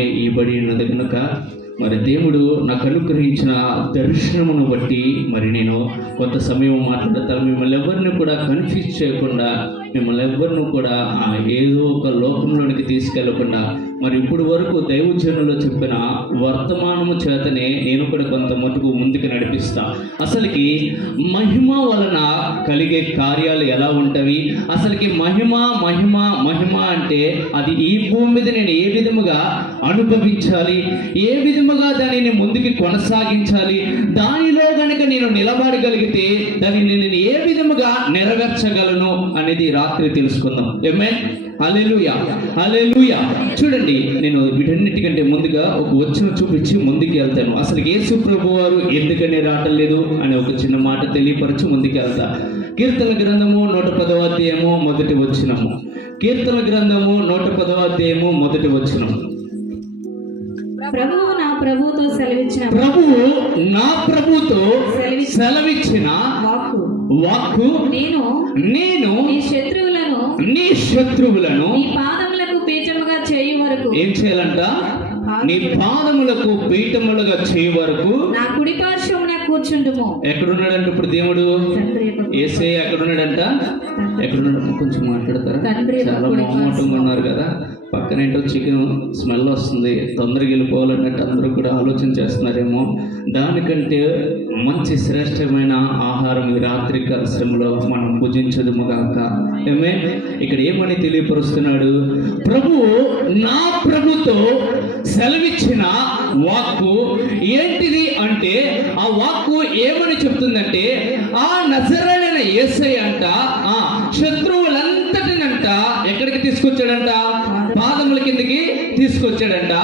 ఇవ్వబడి ఉన్నది కనుక మరి దేవుడు నాకు అనుగ్రహించిన దర్శనమును బట్టి మరి నేను కొంత సమయం మాట్లాడతాను. మిమ్మల్ని ఎవరిని కూడా కన్ఫ్యూజ్ చేయకుండా మిమ్మల్ని ఎవరిని కూడా ఆ ఏదో ఒక లోకంలోనికి తీసుకెళ్ళకుండా మరి ఇప్పుడు వరకు దైవజనులో చెప్పిన వర్తమానము చేతనే నేను కూడా కొంత మటుకు ముందుకు నడిపిస్తా. అసలుకి మహిమ వలన కలిగే కార్యాలు ఎలా ఉంటవి? అసలుకి మహిమ మహిమ మహిమ అంటే అది ఈ భూమి మీద నేను ఏ విధముగా అనుభవించాలి? ఏ విధముగా దానిని ముందుకు కొనసాగించాలి? దానిలో గనుక నేను నిలబడగలిగితే దానిని నేను ఏ విధముగా నెరవేర్చగలను అనేది రా రాత్రి తెలుసుకుందాం. ఏమే అలెలుయా అలెలుయా చూడండి నేను వీటన్నిటికంటే ముందుగా ఒక వచ్చిన చూపించి ముందుకు వెళ్తాను. అసలు యేసు ప్రభు వారు ఎందుకనే రావట్లేదు అనే ఒక చిన్న మాట తెలియపరచి ముందుకు వెళ్తా. కీర్తన గ్రంథము నూట పదవ అధ్యాయము మొదటి వచ్చినము కీర్తన గ్రంథము నూట పదవ అధ్యాయము మొదటి వచ్చినము ప్రభువు నా ప్రభువుతో సెలవిచ్చిన ప్రభువు నా ప్రభుతో సెలవి- సెలవిచ్చిన వాక్కు. వాక్కు. నేను నేను నీ శత్రువులను నీ శత్రువులను నీ పాదములకు పీఠముగా చేయు వరకు. ఏం చేయాలంట? నీ పాదములకు పీఠములుగా చేయ వరకు. నా కుడి పార్శ్వమున కూర్చుంటుము ఎక్కడున్నాడంట ఇప్పుడు దేవుడు? ఏసే ఎక్కడున్నాడంట? ఎక్కడున్నాడు కొంచెం మాట్లాడతారా? చాలా మొహమాటంగా ఉన్నారు కదా. పక్కన చికెన్ స్మెల్ వస్తుంది తొందరగా వెళ్ళిపోవాలన్నట్టు అందరూ కూడా ఆలోచన చేస్తున్నారేమో. దానికంటే మంచి శ్రేష్టమైన ఆహారం ఈ రాత్రి కలశంలో మనం భుజించదుము గాక. ఏమే? ఇక్కడ ఏమని తెలియపరుస్తున్నాడు? ప్రభు నా ప్రభుతో సెలవిచ్చిన వాక్కు ఏంటిది అంటే ఆ వాక్కు ఏమని చెప్తుందంటే ఆ నజరైన ఏసై అంట ఆ శత్రువులంతటినంట ఎక్కడికి తీసుకొచ్చాడంట? కిందకి తీసుకొచ్చాడంట.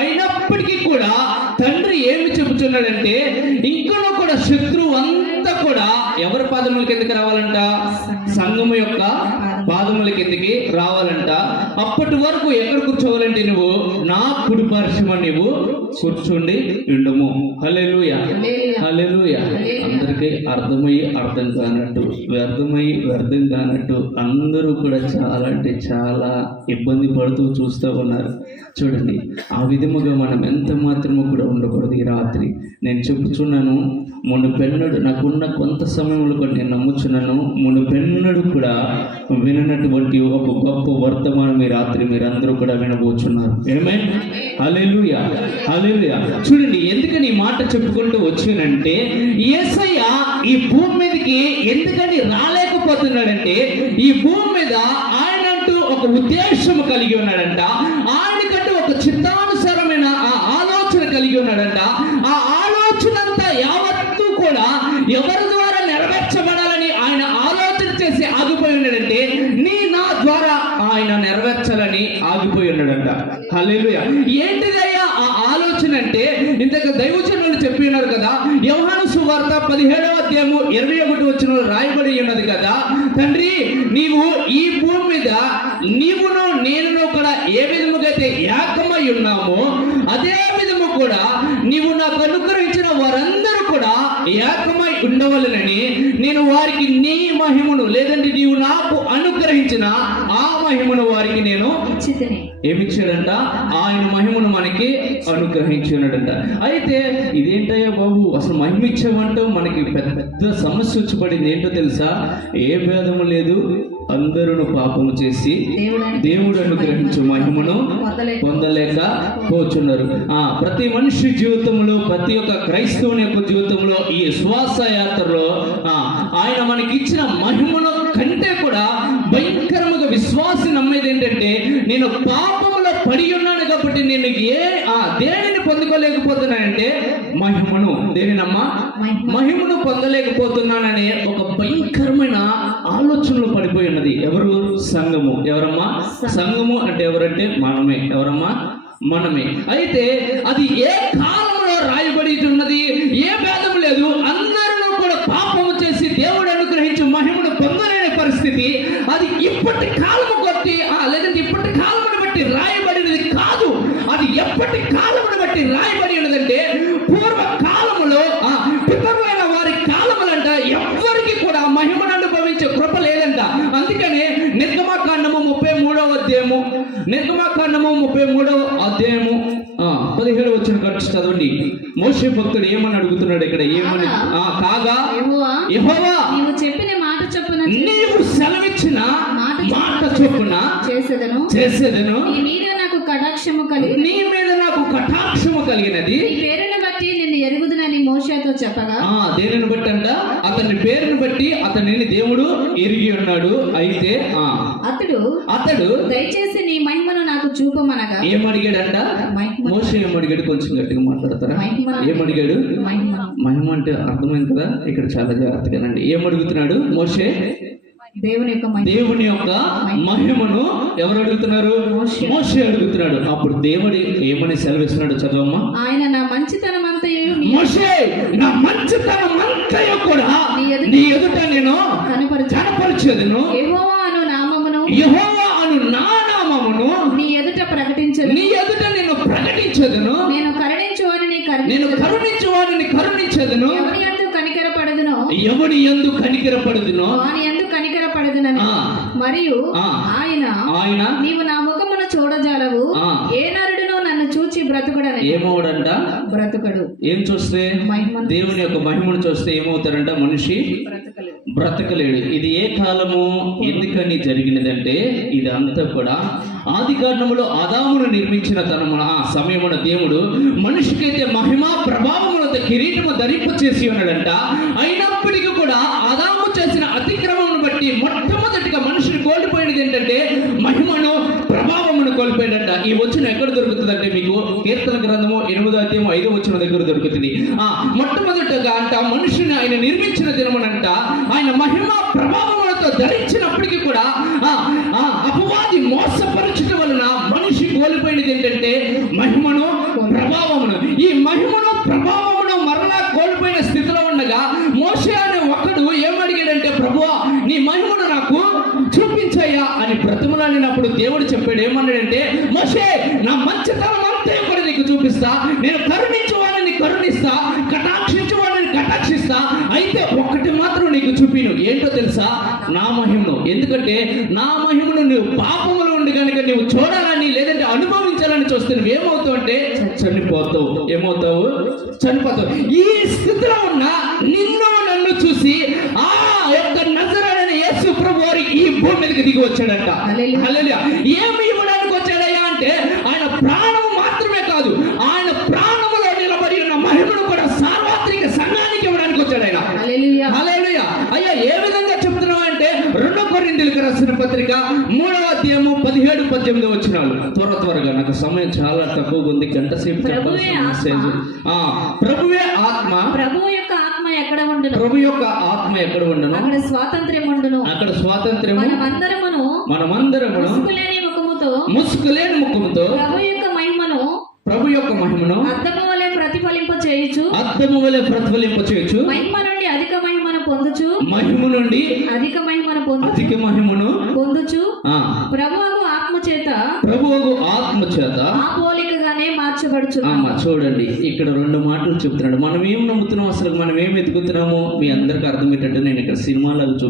అయినప్పటికీ కూడా తండ్రి ఏమి చెబుతున్నాడంటే ఇంకనూ కూడా శత్రువు అంతా కూడా ఎవరి పాదముల కిందకి రావాలంట? సంఘము యొక్క పాదముల కిందకి రావాలంట. అప్పటి వరకు ఎక్కడ కూర్చోవాలంటే నువ్వు? నా కుడి పార్శ్వమ నువ్వు కూర్చోండి ఉండము హల్లెలూయా. హల్లెలూయా. అందరికీ అర్థమై అర్థం కానట్టు వ్యర్థమై వ్యర్థం కానట్టు అందరూ కూడా చాలా అంటే చాలా ఇబ్బంది పడుతూ చూస్తూ ఉన్నారు. చూడండి ఆ విధముగా మనం ఎంత మాత్రమో కూడా ఉండకూడదు ఈ రాత్రి. నేను చెప్పుచున్నాను మునుపెన్నడు నాకున్న కొంత సమయంలో కూడా నేను నమ్ముచున్నాను మునుపెన్నడు కూడా విననటువంటి ఒక గొప్ప వర్తమానం ఈ రాత్రి మీరందరూ కూడా వినబోచున్నారు. ఏమే హల్లెలూయా హల్లెలూయా చూడండి ఎందుకని ఈ మాట చెప్పుకుంటూ వచ్చానంటే ఏసయ్య ఈ భూమి మీదకి ఎందుకని రాలేకపోతున్నాడంటే ఈ భూమి మీద ఆయన అంటూ ఒక ఉద్దేశం కలిగి ఉన్నాడంట. ఆయన ఆయన నెరవేర్చాలని ఆగిపోయి ఉన్నాడంట. హల్లెలూయా. ఏంటిదయ్యా ఆ ఆలోచన అంటే? ఇంతక దైవచనులు చెప్పి ఉన్నారు కదా. యవహాను సువార్త పదిహేడవ అధ్యాయము ఇరవై ఒకటి వచ్చిన రాయబడి ఉన్నది కదా. తండ్రి నీవు ఈ భూమి మీద నీవును నేనును కూడా ఏ విధముగా అయితే ఏకమై ఉన్నామో అదే విధము కూడా నీవు నాకు అనుగ్రహించిన వారందరూ కూడా ఏకమై ఉండవలనని నేను వారికి నీ మహిమను లేదంటే నీవు నాకు అనుగ్రహించిన ఆ మహిమను వారికి నేను ఏమిచ్చాడంట? ఆయన మహిమను మనకి అనుగ్రహించున్నాడంట అయితే ఇదేంటయ్యా బాబు? అసలు మహిమ ఇచ్చామంటూ మనకి పెద్ద సమస్య వచ్చి పడింది ఏంటో తెలుసా? ఏ భేదము లేదు. అందరూ పాపము చేసి దేవుడు అనుగ్రహించు మహిమను పొందలేక పోచున్నారు. ఆ ప్రతి మనిషి జీవితంలో ప్రతి ఒక్క క్రైస్తవుని యొక్క జీవితంలో ఈ శ్వాస యాత్రలో ఆయన మనకి ఇచ్చిన మహిమను ఏంటంటే నేను పాపములో పడి ఉన్నాను కాబట్టి నేను ఏ ఆ దేనిని పొందుకోలేకపోతున్నానంటే మహిమను. దేనినమ్మా? మహిమ. మహిమను పొందలేకపోతున్నాననే ఒక భయంకరమైన ఆలోచనలో పడిపోయి ఉన్నది. ఎవరు? సంఘము. ఎవరమ్మా? సంఘము అంటే ఎవరంటే మనమే. ఎవరమ్మా? మనమే. అయితే అది ఏ కాలంలో రాయబడి ఉన్నది? ఏ భేదం లేదు. అందరూ కూడా పాపము చేసి దేవుడు అనుగ్రహించి మహిమను పొందలేని పరిస్థితి. అది ఇప్పటి కాలము బట్టి లేదంటే ఇప్పటి కాలమును బట్టి రాయబడినది కాదు. అది ఎప్పటి కాలమును బట్టి రాయబడి ఉన్నదంటే పూర్వ కాలములో ఆ పితరులైన వారి కాలములంట ఎవ్వరికి కూడా మహిమను అనుభవించే కృప లేదంట. అందుకనే నిర్గమకాండము ముప్పై మూడవ అధ్యాయము నిర్గమకాండము ముప్పై మూడవ అధ్యాయము పదిహేడు వచ్చిన ఖర్చు చదవండి. మోషే భక్తుడు ఏమని అడుగుతున్నాడు ఇక్కడ? ఏమని? ఆ, కాగా యెహోవా యెహోవా! నీవు చెప్పిన మాట చొప్పున నీవు సెలవిచ్చిన మాట మాట చొప్పున చేసేదను. చేసేదను. నీ మీద నాకు కటాక్షము కలిగి నీ మీద నాకు కటాక్షము కలిగినది. నీ పేరును నిన్ను ఎరుగుదునని మోషేతో చెప్పగా ఆ దేనిని బట్టి అంట? అతని పేరుని బట్టి అతనిని దేవుడు ఎరిగి ఉన్నాడు. అయితే ఆ. అతడు అతడు దయచేసి నీ మహిమను నాకు చూపమనగా ఏమడిగాడంట? మోసే ఏమడిగాడు? కొంచెం గట్టిగా మాట్లాడతారా? ఏమడిగాడు? మహిమ అంటే అర్థమైంది కదా? ఇక్కడ చాలా జాగ్రత్తగానండి ఏమడుగుతున్నాడు మోషే? దేవుని యొక్క దేవుని యొక్క మహిమను ఎవరు అడుగుతున్నారు? మోషే అడుగుతున్నాడు. అప్పుడు దేవుడు ఏమని సెలవిస్తున్నాడు చదవమ్మా? ఆయన నా మంచితనం మోషే నా మంచితనం అంతయు కూడా నీ ఎదుట నేను కనపరచు కనపరిచేదను. యెహోవా అను నామమును యెహోవా అను నా నామమును నీ ఎదుట ప్రకటించదు నీ ఎదుట నేను ప్రకటించదును. నేను కరుణించు అని నీ నేను కరుణించు కరుణించు వాడిని కరుణించదును. ఎవరి ఎందు కనికరపడదునో? ఎవడి ఎందు కనికరపడుదునో? వాని ఎందు కనికరపడదునని. మరియు. ఆయన ఆయన నీవు నా ముఖమును చూడజాలవు. ఏమవుడంట? బ్రతుకడు. ఏం చూస్తే? దేవుని యొక్క మహిమను చూస్తే ఏమవుతాడంట? మనిషి బ్రతకలేడు. ఇది ఏ కాలము? ఎందుకని జరిగినదంటే ఇది అంతా కూడా ఆది కాండములో ఆదామును నిర్మించిన తన ఆ సమయమున దేవుడు మనిషికైతే మహిమ ప్రభావములతో కిరీటము ధరింప చేసి ఉన్నాడంట. అయినప్పటికీ కూడా ఆదాము చేసిన అతిక్రమమును బట్టి మొట్టమొదటిగా మనిషిని కోల్పోయినది ఏంటంటే మహిమను ప్రభావమును కోల్పోయాడంట ఈ వచ్చిన ఎక్కడ దొరుకుతుందంటే మీకు కీర్తన గ్రంథము ఎనిమిదో అధ్యాయం ఐదో వచ్చిన దగ్గర దొరుకుతుంది. ఆ మొట్టమొదటగా అంట మనుషుని ఆయన నిర్మించిన దినమనంట ఆయన మహిమ ప్రభావములతో ధరించినప్పటికీ కూడా ఆ, ఆ, అపవాది మోసపరచడం వలన మనిషి కోల్పోయినది ఏంటంటే మహిమను ప్రభావమును ఈ మహిమను ప్రభావమును మరలా కోల్పోయిన స్థితిలో ఉండగా మోషే అనే ఒకడు ఏమడిగాడంటే ప్రభువా నీ మహిమను నాకు చూపించయ్యా అని బ్రతిమలాడినప్పుడు దేవుడు చెప్పాడు ఏమన్నాడంటే మోషే నా మంచితనం అంతే కూడా నీకు చూపిస్తా. నేను కరుణించు వాడిని కరుణిస్తా. కటాక్షించు వాడిని కటాక్షిస్తా. అయితే ఒక్కటి మాత్రం నీకు చూపిను. ఏంటో తెలుసా? నా మహిమను. ఎందుకంటే నా మహిమను నువ్వు పాపములు ఉండి కనుక నువ్వు చూడాలని లేదంటే అనుభవించాలని చూస్తే నువ్వు ఏమవుతావు అంటే చనిపోతావు. ఏమవుతావు? చనిపోతావు. ఈ స్థితిలో ఉన్న నిన్ను నన్ను చూసి ఆ యొక్క నజరాడని యేసు ప్రభు వారు ఈ భూమి మీదకి దిగి వచ్చాడంట. ఏమి ఇవ్వడానికి వచ్చాడయ్యా అంటే ఆయన ప్రాణం మాత్రమే కాదు ఆయన ప్రాణములో నిలబడి ఉన్న మహిమను కూడా సార్వత్రిక సంఘానికి ఇవ్వడానికి వచ్చాడు ఆయన హల్లెలూయా హల్లెలూయా. అయ్యా ఏ విధంగా చెప్తున్నావు అంటే రెండో కొరింథీయులకు రాసిన పత్రిక మూడవ అధ్యాయము పదిహేడు పద్దెనిమిది వచ్చినాలు త్వర త్వరగా నాకు సమయం చాలా తక్కువగా ఉంది గంట సేపు. మెసేజ్ ఆ ప్రభువే ఆత్మ. ప్రభువు యొక్క ఆత్మ ఎక్కడ ఉండును? ప్రభు యొక్క ఆత్మ ఎక్కడ ఉండను? అక్కడ స్వాతంత్ర్యం ఉండును. అక్కడ స్వాతంత్ర్యము. మనమందరమును మనమందరమును ముసుగులేని ముఖముతో ముసుగులేని ముఖముతో ప్రభు యొక్క మహిమను ప్రభు యొక్క మహిమను అద్దము వలె ప్రతిఫలింప చేయుచు అర్థము వలె ప్రతిఫలింప చేయొచ్చు మహిమ నుండి అధిక మహిమను పొందుచు. మహిమ నుండి అధిక మహిమను పొందుచు. అధిక మహిమను పొందుచు. ప్రభువు ఆత్మ చేత. ప్రభువుకు ఆత్మ చేత. ఆ పోలికగానే మార్చబడుచు అమ్మ చూడండి ఇక్కడ రెండు మాటలు చెప్తున్నాడు మనం ఏం నమ్ముతున్నాం అసలు? మనం ఏం వెతుకుతున్నామో? మీ అందరికి అర్థమయ్యేటట్టు నేను ఇక్కడ సినిమాలో చూ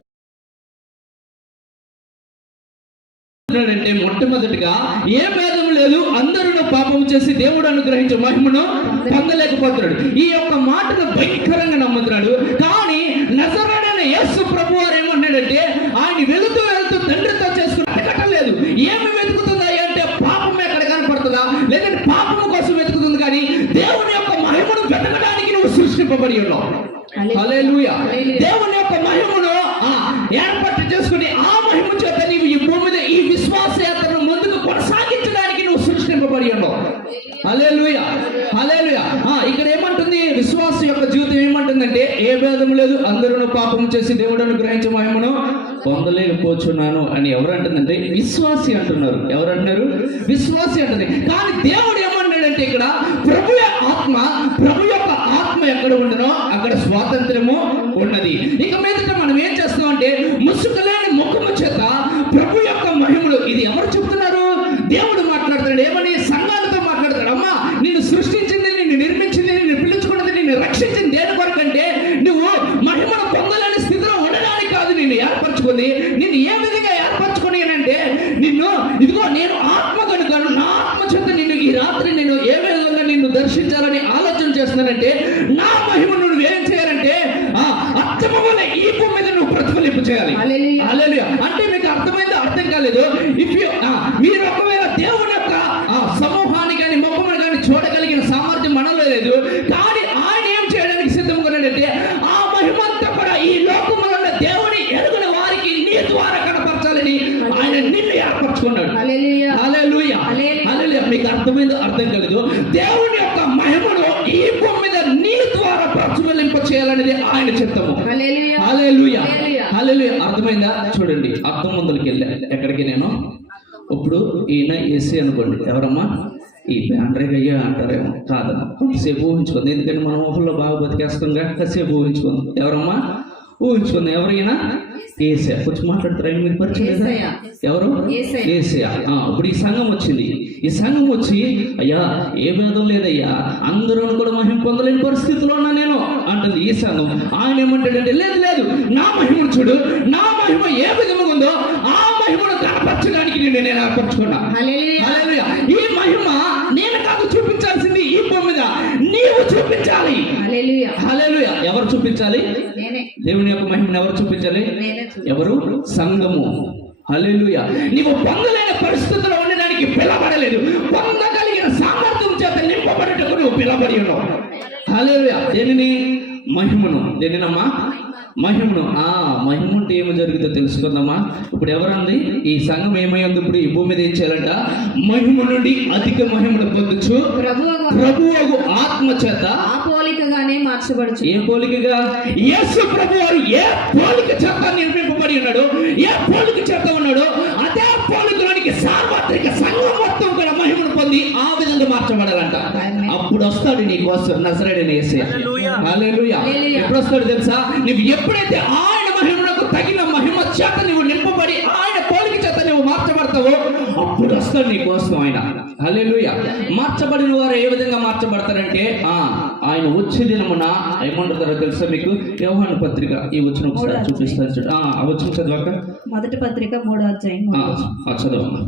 అంటే మొట్టమొదటిగా ఏ భేదం లేదు అందరూ పాపం చేసి దేవుడు అనుగ్రహించే మహిమను పొందలేకపోతున్నాడు. ఈ యొక్క మాటను భయంకరంగా నమ్ముతున్నాడు. కానీ నజరుడైన యేసు ప్రభు వారు ఏమన్నాడంటే ఆయన వెళుతూ వెళుతూ తండ్రితో చేసుకుని వెతకట్లేదు ఏమి వెతుకుతుంది అంటే పాపం ఎక్కడ కనపడుతుందా? లేదంటే పాపం కోసం వెతుకుతుంది కానీ దేవుని యొక్క మహిమను వెతకడానికి నువ్వు సృష్టింపబడి ఉన్నావు. దేవుని యొక్క మహిమను లేదు అందరూ పాపం చేసి దేవుడు అనుగ్రహించే మహిమను. పొందలేకపోతున్నాను అని ఎవరు అంటుందంటే విశ్వాసి అంటున్నారు. ఎవరు అంటున్నారు? విశ్వాసి అంటుంది. కానీ దేవుడు ఏమన్నాడంటే ఇక్కడ ప్రభు ఆత్మ ప్రభు యొక్క ఆత్మ ఎక్కడ ఉండనో అక్కడ స్వాతంత్రము ఉన్నది. ఇక మీదట మనం ఏం చేస్తాం అంటే ముసుకలేని ముఖం అర్థం కాలేదు. ఇఫ్ యు మీరు ఒకవేళ దేవుని యొక్క ఆ, సమూహాన్ని కానీ మొక్కమని కానీ చూడగలిగిన సామర్థ్యం మనలో లేదు. కానీ ఆయన ఏం చేయడానికి సిద్ధంగా ఉన్నాడంటే ఆ మహిమంతా కూడా ఈ లోకములో ఉన్న దేవుని ఎరుగున వారికి నీ ద్వారా కనపరచాలని ఆయన నిన్ను ఏర్పరచుకున్నాడు. మీకు అర్థమైందో అర్థం కాలేదు? దేవుని యొక్క మహిమను ఈ భూమి మీద నీ ద్వారా ప్రచురింప చేయాలనేది ఆయన చిత్తము. హల్లెలూయా. హల్లెలూయా. అర్థమైందా? చూడండి. అర్థం ముందుకు వెళ్ళా. ఎక్కడికి నేను? ఇప్పుడు ఈయన ఏసీ అనుకోండి. ఎవరమ్మా? ఈ బ్యాండ్రేగ్ అయ్యా అంటారేమో. కాదమ్మా. కొద్దిసేపు ఊహించుకుంది. ఎందుకంటే మనం ఊహల్లో బాగా బతికేస్తాం కాసేపు ఊహించుకుంది. ఎవరమ్మా? ఊహించుకుంది. ఎవరైనా ఏసే కొంచెం మాట్లాడతారా? మీరు పరిచయం. ఎవరు. ఆ ఇప్పుడు ఈ సంఘం వచ్చింది. ఈ సంఘం వచ్చి అయ్యా ఏ భేదం లేదయ్యా. అందరూ కూడా మహిమ పొందలేని పరిస్థితిలో ఉన్నా నేను. ఈ సంఘం ఆయన ఏమంటాడంటే లేదు లేదు నా మహిమను చూడు. నా మహిమ ఏ విధంగా ఉందో ఆ మహిమను కనపరచడానికి నేను నేను ఏర్పరచుకున్నా. ఈ మహిమ నేను కాదు చూపించాల్సింది ఈ భూమి మీద. నీవు చూపించాలి. ఎవరు చూపించాలి? దేవుని యొక్క మహిమను ఎవరు చూపించాలి? ఎవరు? సంఘము. హల్లెలూయా. నీవు పొందలేని పరిస్థితిలో ఉండడానికి పిలవడలేదు. పొందగలిగిన సామర్థ్యం చేత నింపబడటకు నువ్వు పిలవబడి ఉన్నావు. హల్లెలూయా. దేనిని? మహిమను. దేనినమ్మా? మహిమను. ఆ మహిమ ఉంటే ఏమి జరుగుతుందో తెలుసుకుందామా? ఇప్పుడు ఎవరంది? ఈ సంఘం ఏమై ఉంది ఇప్పుడు? ఈ భూమి మీద ఏం చేయాలంట? మహిమ నుండి అధిక మహిమను పొందొచ్చు ప్రభువు ఆత్మ చేత. ఆ పోలికగానే మార్చబడుచు. ఏ పోలికగా? యేసు ప్రభు వారు ఏ పోలిక చేత నిర్మింపబడి ఉన్నాడు? ఏ పోలిక చేత ఉన్నాడు? అదే పోలికలోనికి సార్వత్రిక సంఘం మొత్తం కూడా మహిమను పొంది ఆ విధంగా మార్చబడాలంట. అప్పుడు వస్తాడు నీ కోసం వేసే హల్లెలూయా. ఎప్పుడు వస్తాడు తెలుసా? నువ్వు ఎప్పుడైతే ఆయన మహిమకు తగిన మహిమ చేత నువ్వు నింపబడి ఆయన పోలిక చేత నువ్వు మార్చబడతావో అప్పుడు వస్తాడు నీ కోసం ఆయన. హల్లెలూయా. మార్చబడిన వారు ఏ విధంగా మార్చబడతారంటే ఆ ఆయన వచ్చే దినమున ఏమంటారో తెలుసా మీకు? వ్యవహార పత్రిక ఈ వచ్చిన ఒకసారి చూపిస్తాను చూడు. ఆ ఆ వచ్చిన చదవక మొదటి పత్రిక మూడో అధ్యాయం. చదవమ్మా.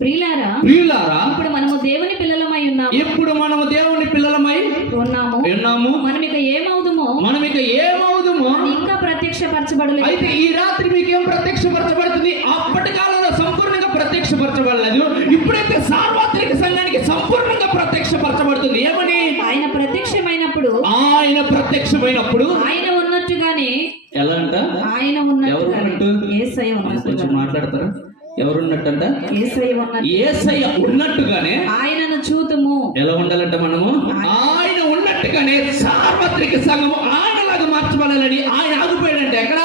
ప్రియులారా ప్రియులారా ఇప్పుడు మనము దేవుని పిల్లలమై ఉన్నాము. ఎప్పుడు మనము దేవుని పిల్లలమై ఉన్నాము. ఉన్నాము. మనం ఇక ఏమవుదుమో? మనం ఇక ఏమవుదుమో ఇంకా ప్రత్యక్షపరచబడలేదు. అయితే ఈ రాత్రి మీకేం ప్రత్యక్షపరచబడుతుంది? అప్పటి కాలంలో సంపూర్ణంగా ప్రత్యక్షపరచబడలేదు. ఇప్పుడైతే సార్వత్రిక సంఘానికి సంపూర్ణంగా ప్రత్యక్షపరచబడుతుంది. ఏమని? ఆయన ప్రత్యక్షమైనప్పుడు ఆయన ప్రత్యక్షమైనప్పుడు. ఆయన ఉన్నట్టుగానే ఎలా అంట? ఆయన ఉన్నట్టు? ఏసయ్య కొంచెం ఉన్నట్టుగా మాట్లాడతారా? ఎవరున్నట్టంట? ఏసయ్య ఉన్నట్టు. ఏసయ్య ఉన్నట్టుగానే ఆయనను చూతుము. ఎలా ఉండాలంట మనము? ఆయన. ఉన్నట్టుగానే సార్వత్రిక సంఘము ఆయనలాగా మార్చబడాలని ఆయన ఆగిపోయాడంటే ఎక్కడ?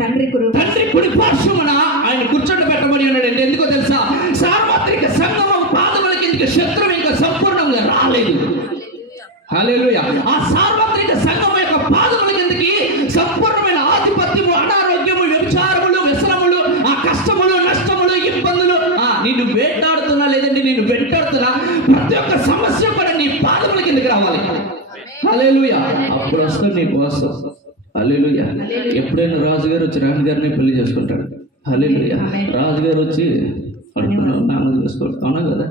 తండ్రి తండ్రి కుడి పార్శ్వమున ఆయన కూర్చొని వచ్చి రాణిగారిని పెళ్ళి చేసుకుంటాడు. హల్లెలూయా రాజుగారు వచ్చి నాన్న చేసుకోవాలి. అవునా కదా?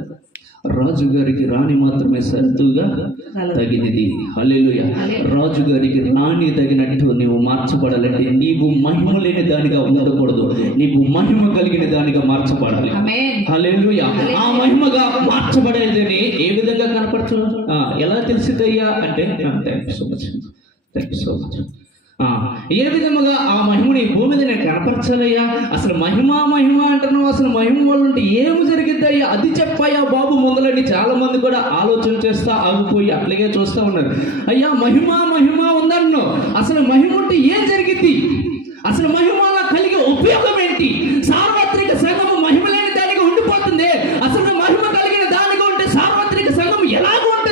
రాజుగారికి రాణి మాత్రమే సరితుగా తగినది. హల్లెలూయా. రాజుగారికి రాణి తగినట్టు నీవు మార్చబడాలంటే నీవు మహిమ లేని దానిగా ఉండకూడదు. నీవు మహిమ కలిగిన దానిగా మార్చబడాలి. ఆమేన్. హల్లెలూయా. ఆ మహిమగా మార్చబడేదని ఏ విధంగా కనపరచు ఎలా తెలిసిందయ్యా? అంటే thank you so much thank you so much ఏ విధముగా ఆ మహిమని భూమి మీద నేను కనపరచాలయ్యా? అసలు మహిమ మహిమ అంటున్నావు. అసలు మహిమ వల్ల ఉంటే ఏమి జరిగిద్దయ్యా? అది చెప్పయ్యా బాబు ముందలని చాలా మంది కూడా ఆలోచన చేస్తా ఆగిపోయి అట్లాగే చూస్తా ఉన్నారు. అయ్యా మహిమ మహిమ ఉందన్నో. అసలు మహిమ ఉంటే ఏం జరిగింది అసలు మహిమ వల్ల కలిగే ఉపయోగం ఏంటి? సార్వత్రిక సంఘము మహిమ లేని దానిగా ఉండిపోతుంది. అసలు మహిమ కలిగిన దానిగా ఉంటే సార్వత్రిక సంఘం ఎలాగో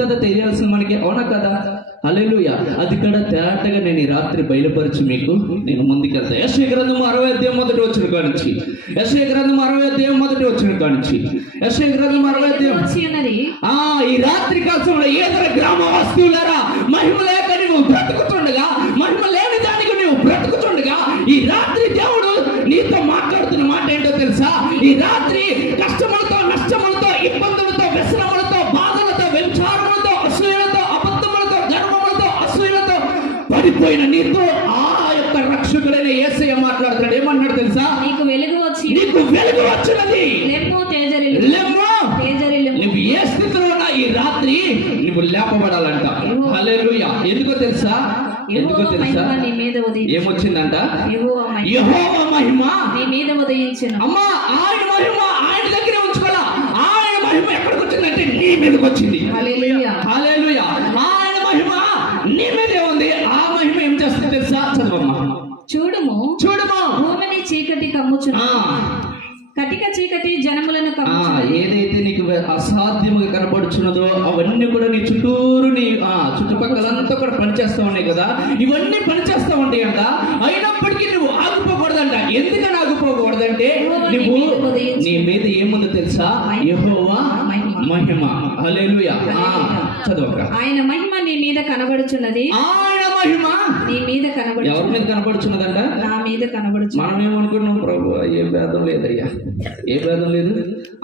కదా తెలియాల్సింది మనకి అవునా కదా? హల్లెలూయా. అది కూడా తేటగా నేను ఈ రాత్రి బయలుపరిచి మీకు. నేను ముందుకెళ్తా. యశ్వ గ్రంథం అరవై అధ్యాయం మొదటి వచ్చిన కానించి. యశ్వ గ్రంథం అరవై అధ్యాయం మొదటి వచ్చిన కానించి. యశ్వ గ్రంథం అరవై అధ్యాయం. ఆ ఈ రాత్రి కాలంలో ఏదైనా గ్రామ వస్తువులరా మహిమ లేక నువ్వు బ్రతుకుతుండగా మహిమ లేని దానికి నువ్వు బ్రతుకుతుండగా ఈ రాత్రి దేవుడు నీతో మాట్లాడుతున్న మాట ఏంటో తెలుసా? ఈ రాత్రి పడిపోయిన నీతో ఆ యొక్క రక్షకుడైన ఏసయ్య మాట్లాడుతున్నాడు. ఏమన్నాడు తెలుసా? నీకు వెలుగు వచ్చి నీకు వెలుగు వచ్చినది. లెమ్మో తేజరిల్లు. లెమ్మో తేజరిల్లు. నువ్వు ఏ స్థితిలో ఉన్నా ఈ రాత్రి నువ్వు లేపబడాలంట. హల్లెలూయా. ఎందుకో తెలుసా? ఎందుకో తెలుసా? నీ మీద ఉదయించు ఏమొచ్చిందంట? యెహోవా మహిమ. యెహోవా మహిమ. నీ మీద ఉదయించును. అమ్మా ఆయన మహిమ ఆయన దగ్గరే ఉంచుకోవాలా? ఆయన మహిమ ఎక్కడికి వచ్చిందంటే నీ మీదకి వచ్చింది హల్లెలూయా. హల్లెలూయా ఆయన మహిమ నీ మీదే ఉంది ఆ మహిమ ఏం చేస్తుంది తెలుసా చదవమ్మా చూడుము చూడమ్మా భూమిని కటిక చీకటి జనములను ఏదైతే నీకు అసాధ్యముగా కనపడుచున్నదో అవన్నీ కూడా నీ చుట్టూరు నీ ఆ, చుట్టుపక్కలంతా కూడా పనిచేస్తా ఉన్నాయి కదా. ఇవన్నీ పనిచేస్తా ఉంటాయి అంట. అయినప్పటికీ నువ్వు ఆగిపోకూడదంట. ఎందుకని ఆగిపోకూడదంటే నువ్వు నీ మీద ఏముందో తెలుసా? యెహోవా మహిమ. హల్లెలూయా. ఆ, చదవక ఆయన మహిమ నీ మీద కనబడుచున్నది. ఆయన మహిమ నీ మీద కనబడు ఎవరి మీద కనపడుచున్నదంట నా మీద కనబడుచు మనం ఏమనుకున్నాం ప్రభు ఏ భేదం లేదయ్యా. ఏ భేదం లేదు?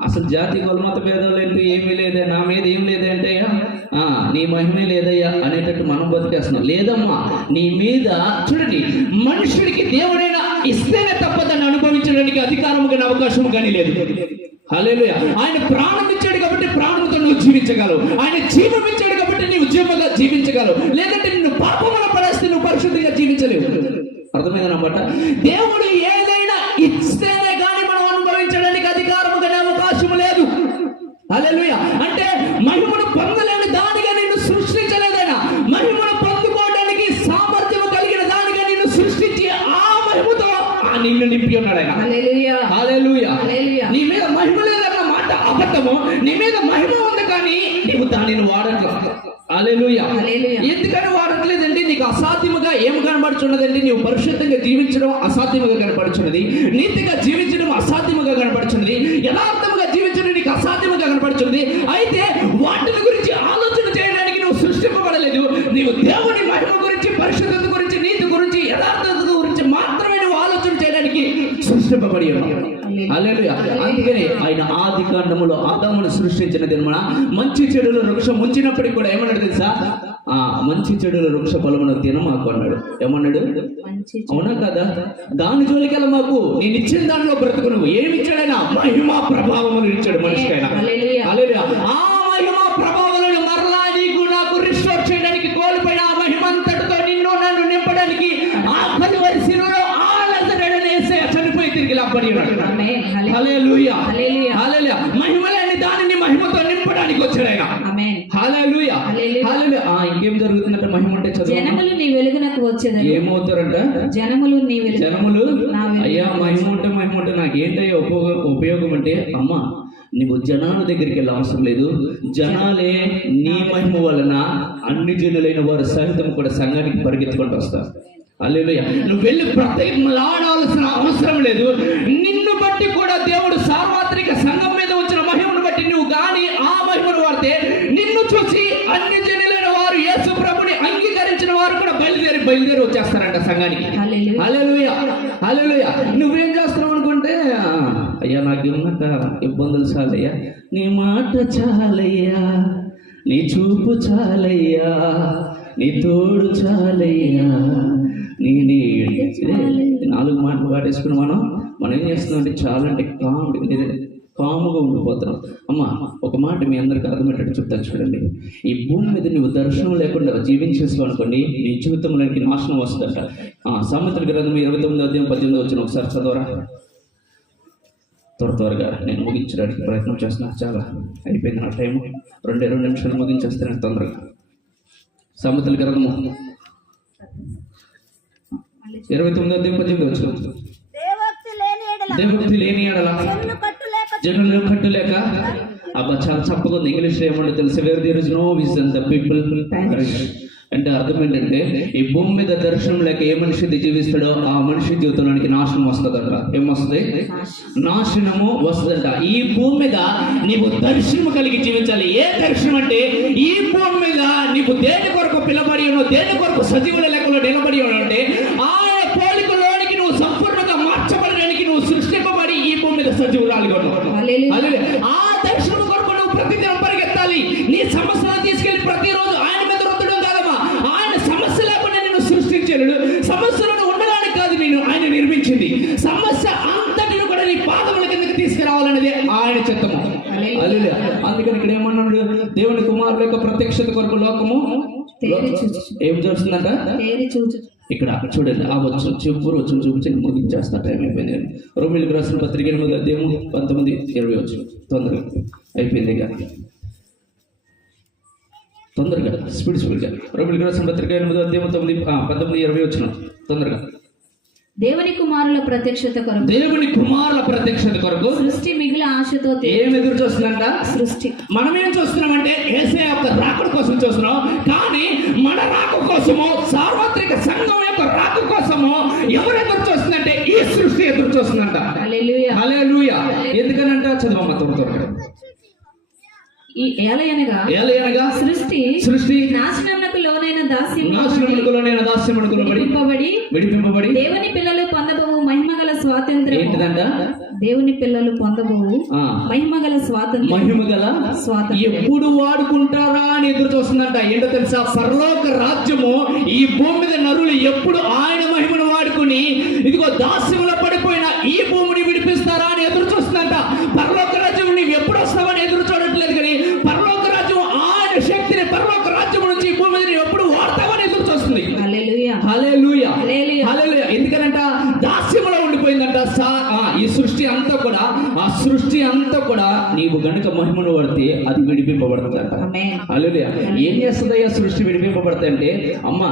అసలు జాతి కులమత భేదం లేదు ఏమీ లేదే. నా మీద ఏం లేదంటే నీ మహిమే లేదయ్యా అనేటట్టు మనం బతికేస్తున్నాం. లేదమ్మా నీ మీద చూడండి మనుషుడికి దేవుడైనా ఇస్తేనే తప్ప దాన్ని అనుభవించడానికి అధికారం కానీ అవకాశం కానీ లేదు. హల్లెలూయా. ఆయన ప్రాణం ఇచ్చాడు కాబట్టి ప్రాణంతో నువ్వు జీవించగలవు. ఆయన జీవం ఇచ్చాడు కాబట్టి నీవు జీవంగా జీవించగలవు. లేదంటే నిన్ను పాపమున పడేస్తే నువ్వు పరిశుద్ధిగా జీవించలేవు. అర్థమైందనమాట దేవుడు ఏదైనా ఇస్తేనే కానీ మనం అనుభవించడానికి అధికారం కానీ అవకాశం లేదు. హల్లెలూయా. అంటే మహిమను పొందలేని దానిగా నిన్ను సృష్టించలేదైనా మహిమను పొందుకోవడానికి సామర్థ్యం కలిగిన దానిగా నిన్ను సృష్టించి ఆ మహిమతో ఆ నిన్ను నింపి ఉన్నాడు ఆయన నీ మీద మహిమ లేదన్న మాట అబద్ధము నీ మీద మహిమ ఉంది కానీ నీవు దానిని వాడట్లేదు. ఎందుకని వాడట్లేదంటే నీకు అసాధ్యముగా ఏం కనబడుచున్నదండి? నీవు పరిశుద్ధంగా జీవించడం అసాధ్యముగా కనపడుచున్నది నీతిగా జీవించడం అసాధ్యముగా కనపడుచున్నది యథార్థముగా జీవించడం నీకు అసాధ్యముగా కనపడుచున్నది అయితే వాటిని గురించి ఆలోచన చేయడానికి నువ్వు సృష్టింపబడలేదు. నీవు దేవుని మహిమ గురించి పరిశుద్ధత గురించి నీతి గురించి యథార్థత గురించి మాత్రమే నువ్వు ఆలోచన చేయడానికి సృష్టింపబడి ఉన్నావు. హల్లెలూయా. అందుకనే ఆయన ఆది కాండములో ఆదామును సృష్టించిన దినమున మంచి చెడుల వృక్షం ఉంచినప్పటికి కూడా ఏమన్నాడు తెలుసా? ఆ మంచి చెడుల వృక్ష ఫలమును తినమాకు అన్నాడు. ఏమన్నాడు? అవునా కదా? దాని జోలికెళ్ళ మాకు. నేను ఇచ్చిన దానిలో బ్రతుకు నువ్వు. ఏమి ఇచ్చాడైనా? మహిమా ప్రభావమును ఇచ్చాడు మనిషికైనా. ఆ మహిమా మరలా నీకు నాకు రిస్టోర్ చేయడానికి కోల్పోయిన ఆ మహిమంతటితో నిన్ను నన్ను నింపడానికి ఆ పది వయసులో చనిపోయి తిరిగి లాపడి ఉన్నాడు ఆమేన్. హల్లెలూయా. హల్లెలూయా. హల్లెలూయా. హల్లెలూయా. మహిమ లేని దానిని మహిమతో నింపడానికి వచ్చాడు ఆయన ఇంకేం జరుగుతుందంటే మహిమ చదువు జనములు నీ వెలుగునకు వచ్చేదని ఏమవుతారంట జనములు నీ జనములు. అయ్యా మహిమ ఉంటే మహిమ ఉంటే నాకు ఏంటయ్యా ఉపయోగం ఉపయోగం అంటే అమ్మా నువ్వు జనాల దగ్గరికి వెళ్ళ అవసరం లేదు జనాలే నీ మహిమ వలన అన్ని జనులైన వారు సహితం కూడా సంఘానికి పరిగెత్తుకుంటూ వస్తారు అల్లేలుయ్య నువ్వు వెళ్ళి ప్రత్యేకలాడాల్సిన అవసరం లేదు. నిన్ను బట్టి కూడా దేవుడు సార్వత్రిక సంఘం మీద వచ్చిన మహిమను బట్టి నువ్వు కానీ ఆ మహిమను వాడితే నిన్ను చూసి అన్ని జనులైన వారు యేసు ప్రభుని అంగీకరించిన వారు కూడా బయలుదేరి బయలుదేరి వచ్చేస్తారంట సంఘానికి. హల్లెలూయా. హల్లెలూయా. నువ్వేం చేస్తున్నావు అనుకుంటే "ఆ, అయ్యా నాకు ఏమన్నా ఇబ్బందులు చాలయ్యా. నీ మాట చాలయ్యా. నీ చూపు చాలయ్యా. నీ తోడు చాలయ్యా. ఇదే నాలుగు మాటలు పాటేసుకుని మనం మనం ఏం చేస్తున్నాం అంటే చాలా అంటే కామ్ కాముగా ఉండిపోతున్నాం. అమ్మ ఒక మాట మీ అందరికి అర్థమయ్యేటట్టు చెప్తాను చూడండి. ఈ భూమి మీద నువ్వు దర్శనం లేకుండా జీవించేసావు అనుకోండి నీ జీవితంలోకి నాశనం వస్తుందంట. ఆ సామెతల గ్రంథం ఇరవై తొమ్మిది అధ్యాయం పద్దెనిమిది వచ్చిన ఒకసారి చదవరా? త్వర త్వరగా నేను ముగించడానికి ప్రయత్నం చేస్తున్నా. చాలా అయిపోయింది నా టైం రెండే రెండు నిమిషాలు ముగించేస్తాను తొందరగా. సామెతల గ్రంథము ఇరవై తొమ్మిది పద్దెనిమిది వచ్చిన దేవోక్తి లేని ఎడల. దేవభక్తి లేని ఎడల. జనులు కట్టు లేక అబ్బా చాలా చప్పగా ఉంది. ఇంగ్లీష్ ఏమంటే తెలుసు? Where there is no vision the people అంటే అర్థం ఏంటంటే ఈ భూమి మీద దర్శనం లేక ఏ మనిషి జీవిస్తాడో ఆ మనిషి జీవితంలోనికి నాశనం వస్తుందంట. ఏమొస్తుంది? నాశనము వస్తుందంట. ఈ భూమి మీద నీవు దర్శనం కలిగి జీవించాలి. ఏ దర్శనం అంటే ఈ భూమి మీద నీవు దేని కొరకు పిలబడి దేని కొరకు సజీవుల లెక్కలో నిలబడి ఉన్నావు అంటే ఆయన పోలికలోనికి నువ్వు సంపూర్ణంగా మార్చబడడానికి నువ్వు సృష్టింపబడి ఈ భూమి మీద సజీవురాలుగా ఉన్నావు హల్లెలూయా. హల్లెలూయా. ఆ దర్శనం కొరకు నువ్వు ప్రతిదినం పరిగెత్తాలి నీ సమస్యలను తీసుకెళ్ళి ప్రతిరోజు ఆయన మీద రుద్దడం కాదమ్మా ఆయన సమస్య లేకుండా నేను సృష్టి దేవుడు దేవుని కుమారుల యొక్క ప్రత్యక్షత కొరకు లోకము? ఏం చూస్తుందంట ఇక్కడ చూడండి ఆ వచ్చు చివరి వచ్చిన చూపించి ముగించేస్తా టైం అయిపోయింది. రోమిలకు రాసిన పత్రిక ఎనిమిది అధ్యాయం పంతొమ్మిది ఇరవై వచ్చు తొందరగా అయిపోయింది ఇక. తొందరగా స్పీడ్ స్పీడ్గా రోమిలకు రాసిన పత్రిక ఎనిమిది అధ్యాయం తొమ్మిది పంతొమ్మిది ఇరవై వచ్చిన తొందరగా. దేవుని కుమారుల ప్రత్యక్షత కొరకు. దేవుని కుమారుల ప్రత్యక్షత కొరకు సృష్టి మిగిలిన ఆశతో ఏం ఎదురు చూస్తుందంట సృష్టి. మనం ఏం చూస్తున్నామంటే ఏసే యొక్క రాకడ కోసం చూస్తున్నాం కానీ మన రాక కోసము సార్వత్రిక సంఘం యొక్క రాక కోసము ఎవరు ఎదురు చూస్తుందంటే ఈ సృష్టి ఎదురు చూస్తుందంట ఎందుకనంట? చదవమ్మ త్వర త్వరగా ఈ ఏలయనగా ఏలయనగా సృష్టి సృష్టి నాశనమునకు లోనైన దాస్యం నాశనమునకులో నేను దాస్యమునకులో పడి విడిపింపబడి విడిపింపబడి దేవుని పిల్లలు పొందబోవు మహిమగల స్వాతంత్రం ఏంటిదంట? దేవుని పిల్లలు పొందబోవు మహిమగల స్వాతంత్రం మహిమ గల స్వాతంత్రం ఎప్పుడు వాడుకుంటారా అని ఎదురు చూస్తుందంట. ఏంటో తెలుసా? పరలోక రాజ్యము ఈ భూమి మీద నరులు ఎప్పుడు ఆయన మహిమను వాడుకుని ఇదిగో దాస్యములో పడిపోయిన ఈ భూమిని విడిపిస్తారా అని ఎదురు చూస్తుందంట. అంతా కూడా నీవు గనుక మహిమను పడితే అది విడిపింపబడుతుందంట హల్లెలూయా. ఏం చేస్తుందయ్యా సృష్టి విడిపింపబడతా అంటే అమ్మ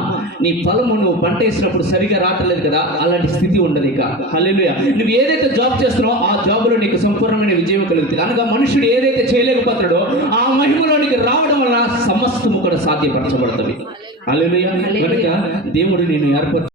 నీ ఫలము నువ్వు పంట వేసినప్పుడు సరిగా రావట్లేదు కదా అలాంటి స్థితి ఉండదు ఇక. హల్లెలూయా. నువ్వు ఏదైతే జాబ్ చేస్తున్నావో ఆ జాబ్లో నీకు సంపూర్ణమైన విజయం కలుగుతుంది. అనగా మనుషుడు ఏదైతే చేయలేకపోతాడో ఆ మహిమలోనికి రావడం వలన సమస్తము కూడా సాధ్యపరచబడుతుంది. హల్లెలూయా. కనుక దేవుడు నేను ఏర్పరచు